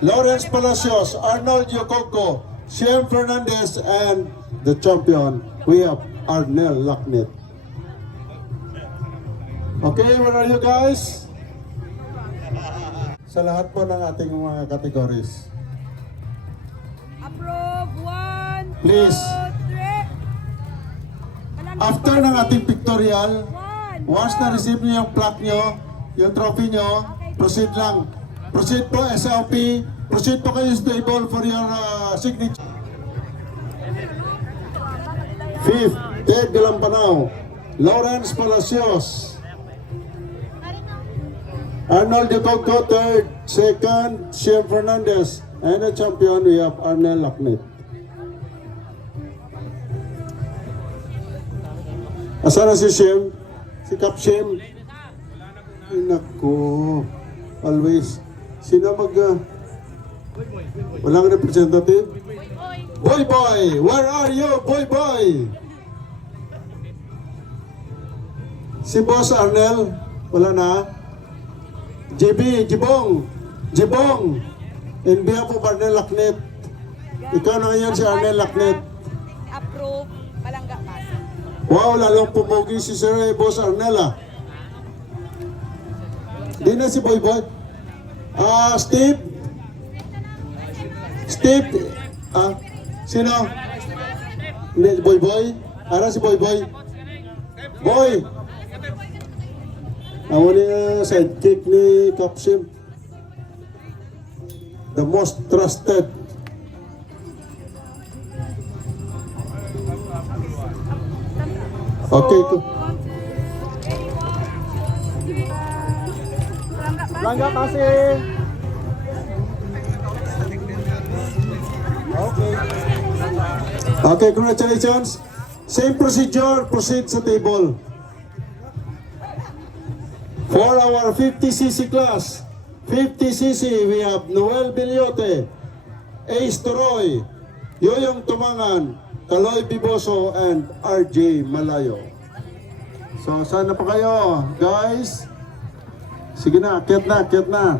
Lawrence Palacios, Arnold Yococo, Shem Fernandez, and the champion, we have Arnel Lacnet. Okay, where are you guys? Sa lahat po ng ating mga categories. Approve. 1, Please. 2, 3. After ng ating pictorial, 1. once na-receive niyo yung plaque nyo, yung trophy nyo, proceed lang. Proceed po, SLP. Proceed po kayo sa table for your signature. Fifth, Ted Galampanao, Lawrence Palacios, Arnold Yococo, third. Second, Shem Fernandez. And the champion, we have Arnel Lacnet. Asa na si Shem? Si Cap Shem? Ay, naku. Always. Sino walang representative? Boy Boy! Where are you, Boy Boy? Si Boss Arnel? Wala na? JB, Jibong! In behalf of Arnel Lacnet. Ikaw na ngayon si Arnel Lacnet. Approve. Palangga pass. Wow, lalong pumugi si Sir Boss Arnel Di na si Boy Boy. Steve? Sino? Hindi, Boy Boy? Ara si Boy Boy? Boy! Ako ni sidekick ni Kapsim. The most trusted. Okay. Langga kasi. Okay. Okay, congratulations. Same procedure, proceed sa table. For our 50cc class, 50cc, we have Noel Bilyote, Ace Toroy, Yoyong Tumangan, Kaloy Biboso, and RJ Malayo. So, sana pa kayo, guys? Sige na, akyat na.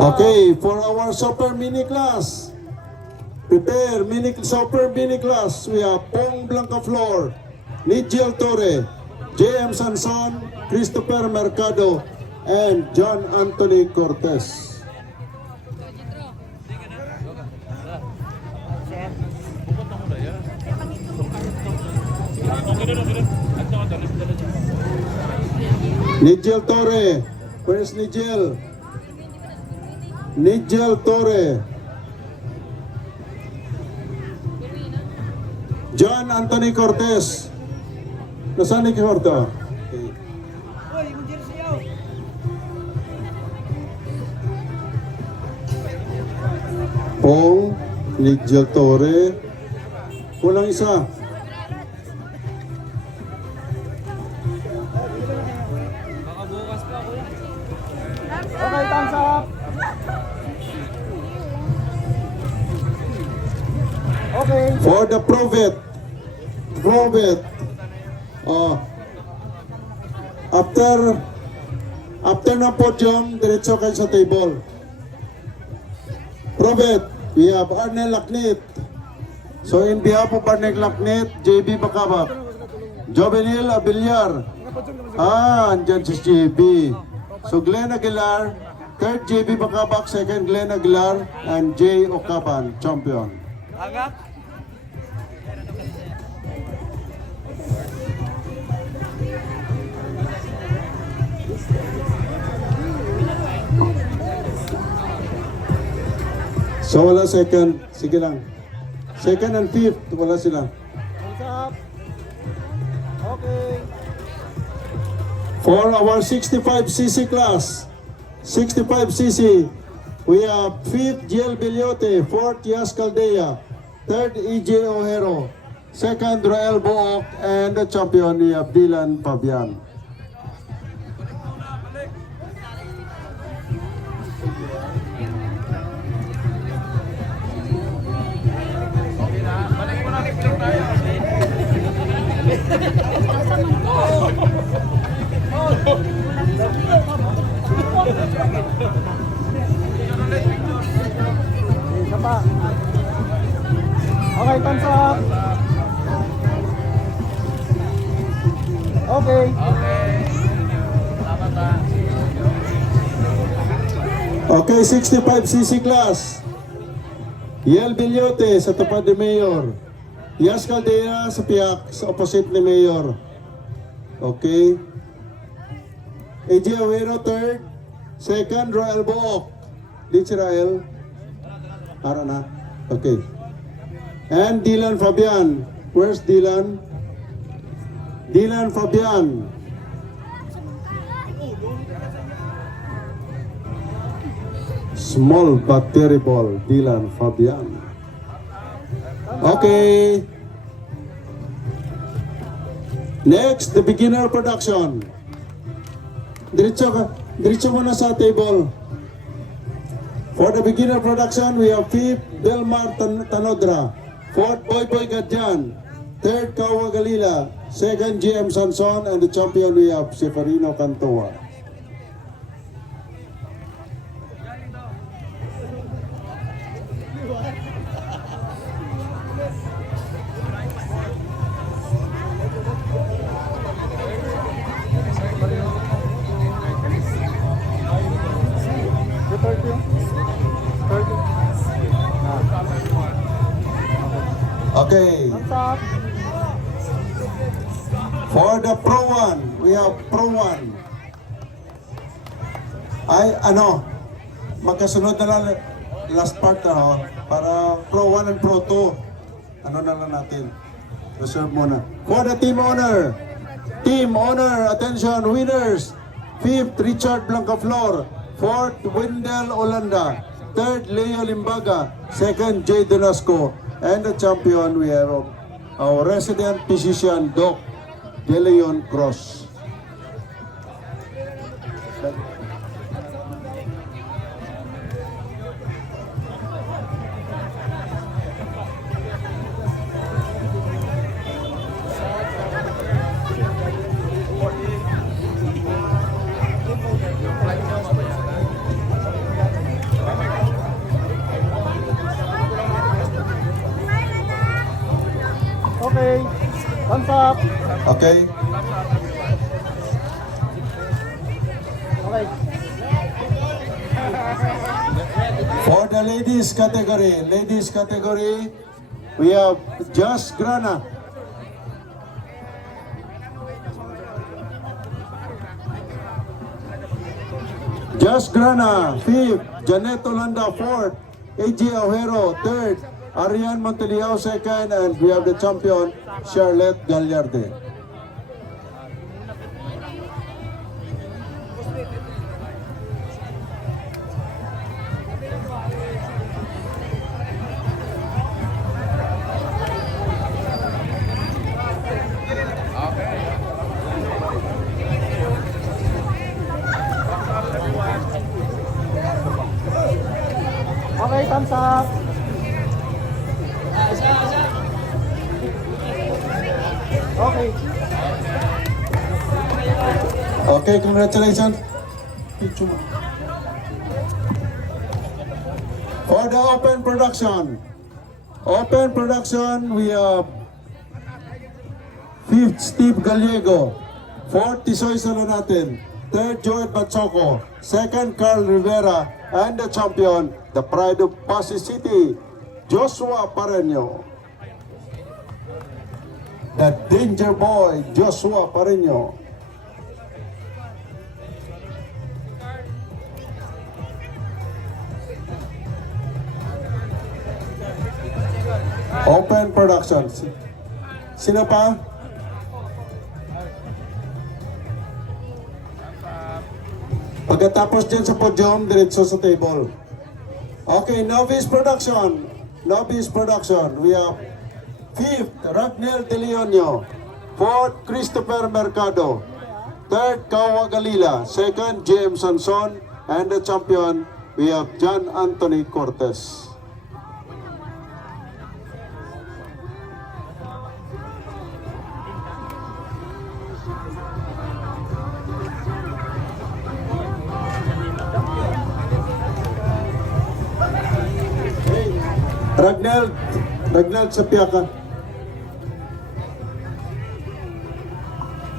Okay, for our super mini class, prepare super mini class. We have Pong Blancaflor, Nigel Torre, J.M. Sanson, Christopher Mercado, and John Anthony Cortez. Nigel Torre. Where's Nigel? Nigel Torre. John Anthony Cortez. Nasaan ni Cortez? Pong, Nigel Torre. Kulang isa. Okay, thumbs up. Okay. For the Provet. After na podium, diretso kayo sa table. Provet, we have Arnel Lacnet. So in behalf of Arnel Lacnet, JB Bacabak, Jovenil Abiliar. Andyan si JB. So Glenn Aguilar, third JB Bacabak, second Glenn Aguilar, and Jay Ocapan, champion. So wala second, sige lang. Second and fifth, wala sila. Thumbs up. Okay. For our 65cc class, 65cc, we have 5th GL Bilyote, 4th Yas Caldea, 3rd EJ Ojero, 2nd Roel Book, and the champion we have Dylan Fabian. Isa pa. Okay, thumbs up. Okay. Okay, 65cc class. Yel Bilyote sa tapat ni Mayor. Yas Caldera sa piyak sa opposite ni Mayor. Okay. AJ Awero third. Second, Roel Book. Di si Rael. Para na. Okay. And Dylan Fabian. Where's Dylan? Dylan Fabian. Small but terrible, Dylan Fabian. Okay. Next, the beginner production. Diretso muna sa table. For the beginner production, we have 5th, Belmar Tanodra. 4th, Boy Boy Gadjan. 3rd, Kawa Galila. 2nd, GM Sanson. And the champion, we have Seferino Cantoa. Okay. Thumbs up. For the Pro 1, we have Pro 1. Ay, ano, magkasunod na lang last part na, no? Para Pro 1 and Pro 2. Ano na lang natin? Reserve muna. For the team owner. Team owner, attention, winners. 5th, Richard Blancaflor. 4th, Wendell Olanda. 3rd, Leo Limbaga. 2nd, Jay Donasco. And the champion, we have our resident physician, Doc De Leon Cross. Okay. Thumbs up. Okay? Okay. For the ladies category, we have Just Grana. Just Grana, 5th. Janet Olanda, 4th. AJ Ojero, 3rd. Arian Monteliao, 2nd. And we have the champion, Charlotte Gallarde. Okay, thumbs up. Okay. Okay, congratulations. For the open production, we have 5th, Steve Gallego. 4th, Tisoy Salonatin. 3rd, Joel Batsoko. 2nd, Carl Rivera. And the champion, the pride of Pasig City, Joshua Pareño. The danger boy, Joshua Pareño. Open production. Sino pa? Pagkatapos dyan sa podium, diretso sa table. Okay, novice production. We have 5th, Ragnel De Leonio. 4th, Christopher Mercado. 3rd, Kawa Galila. 2nd, James Sanson. And the champion, we have John Anthony Cortez. Ragnald sa piyaka.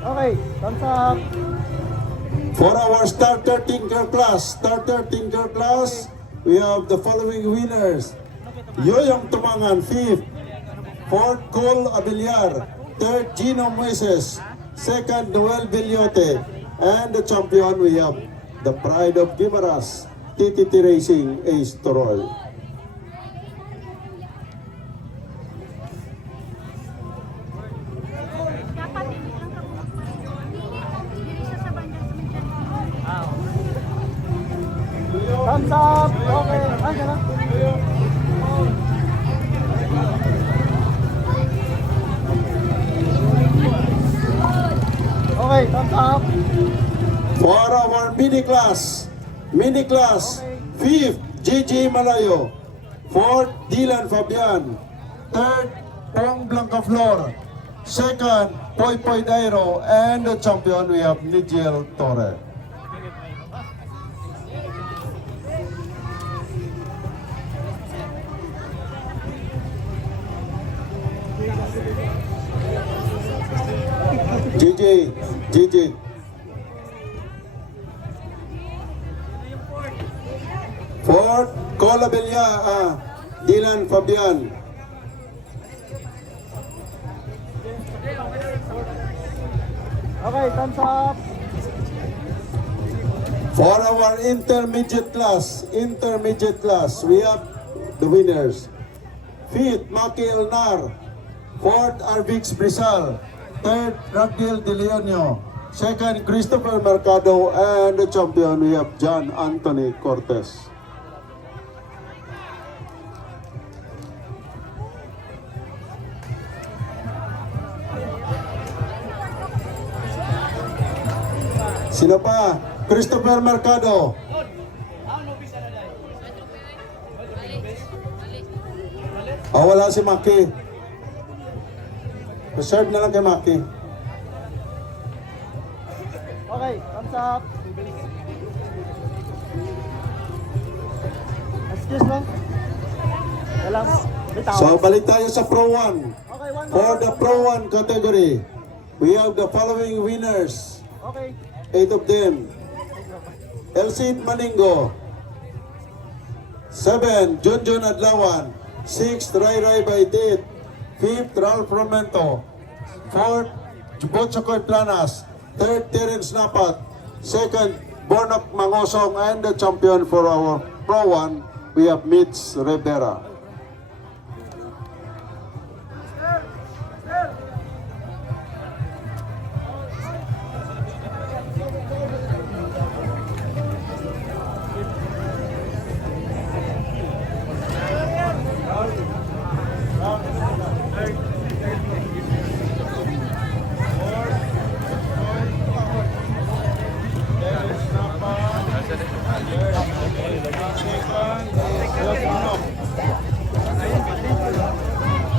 Okay, thumbs up. For our starter tinker class, we have the following winners. Yoyong Tumangan, 5th. 4th, Cole Abiliar. 3rd, Gino Moises. 2nd, Noel Villote. And the champion, we have the pride of Guimaras, TTT Racing, Ace Toroy. Thumbs up. Okay. Andiyan na. Okay, thumbs up. For our mini class, 5th, Gigi Malayo. 4th, Dylan Fabian. 3rd, Pong Blancaflor. 2nd, Poy Poy Dairo. And the champion, we have Nigel Torre. Gigi. Fourth, Cola Belia, Dylan Fabian. Okay, thumbs up. For our intermediate class, we have the winners. 5th, Maki Elnar. 4th, Arvix Brizal. 3rd, Raquel De Leonio. 2nd, Christopher Mercado. And the champion, we have John Anthony Cortez. Sino pa? Christopher Mercado. Wala si Maki. Reserve na lang kay Maki. Okay, thumbs up. Excuse lang. Walang bitaw. So balik tayo sa Pro 1. Okay, one more. For the Pro 1 category, we have the following winners. Okay. 8 of them. Elcid Maningo. 7, Junjun Adlawan. 6th, Ray Ray Baitit. 5th, Ralph Romento. 4th, Botchokoy Planas. 3rd, Terence Napat. 2nd, Bornok Mangosong. And the champion for our Pro 1, we have Mitch Rivera.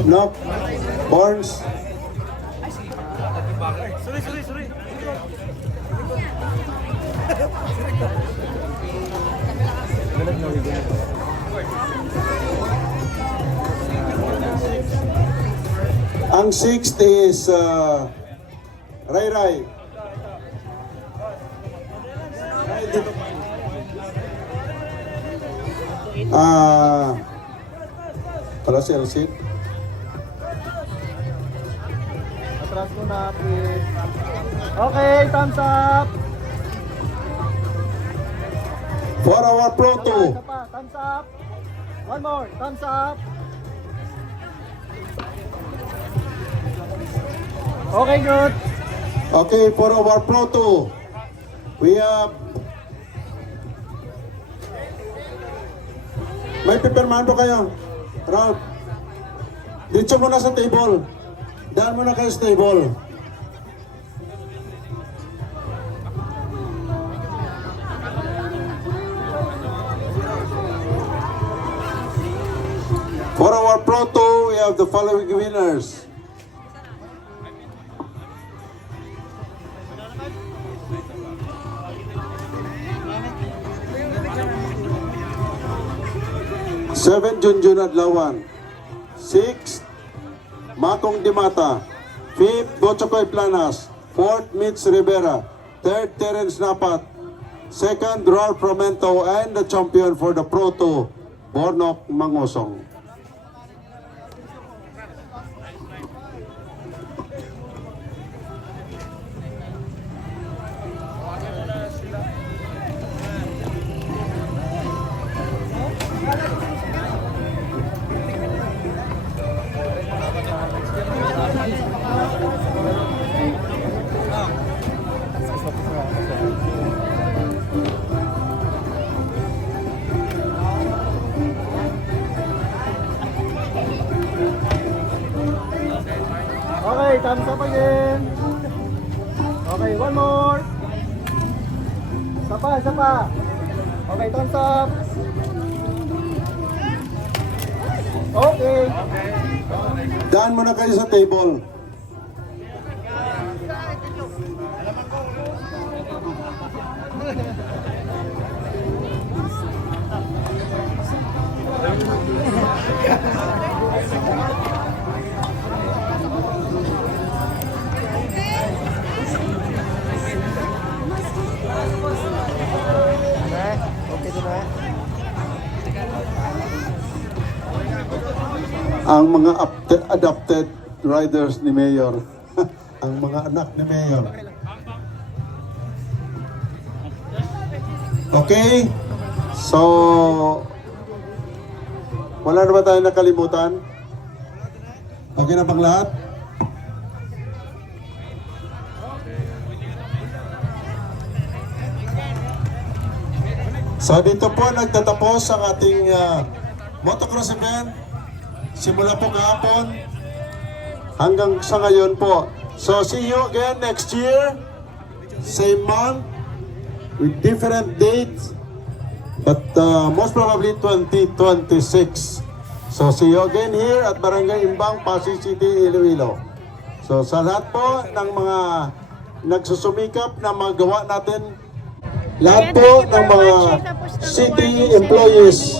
Knock, Barnes. Ang 6th is Ray Ray. Para si Elcid. Atras mo na, please. Okay, thumbs up. For our Pro 2. Isa pa, thumbs up. One more, thumbs up. Okay, good. Okay, for our Pro 2, we have... May pipirmahan po kayo. Ralph, dito muna sa table. Daan muna kayo sa table. For our Pro 2, we have the following winners. Seven, Junjun Adlawan. 6th, Makong Dimata. 5th, Botchokoy Planas. 4th, Mitch Rivera. 3rd, Terence Napat. 2nd, Ralph Romento. And the champion for the Pro 2, Bornok Mangosong. Okay, thumbs up again. Okay, one more. Isa pa. Okay, thumbs up. Okay. Daan muna kayo sa table. Okay din na. Ang mga adopted riders ni Mayor. Ang mga anak ni Mayor. Okay? So, wala na ba tayo nakalimutan? Okay na bang lahat? So dito po nagtatapos ang ating motocross event. Simula po kahapon hanggang sa ngayon po. So see you again next year, same month, with different dates, but most probably 2026. So see you again here at Barangay Imbang, Pasig City, Iloilo. So sa lahat po ng mga nagsusumikap na magawa natin, lahat po ng mga city employees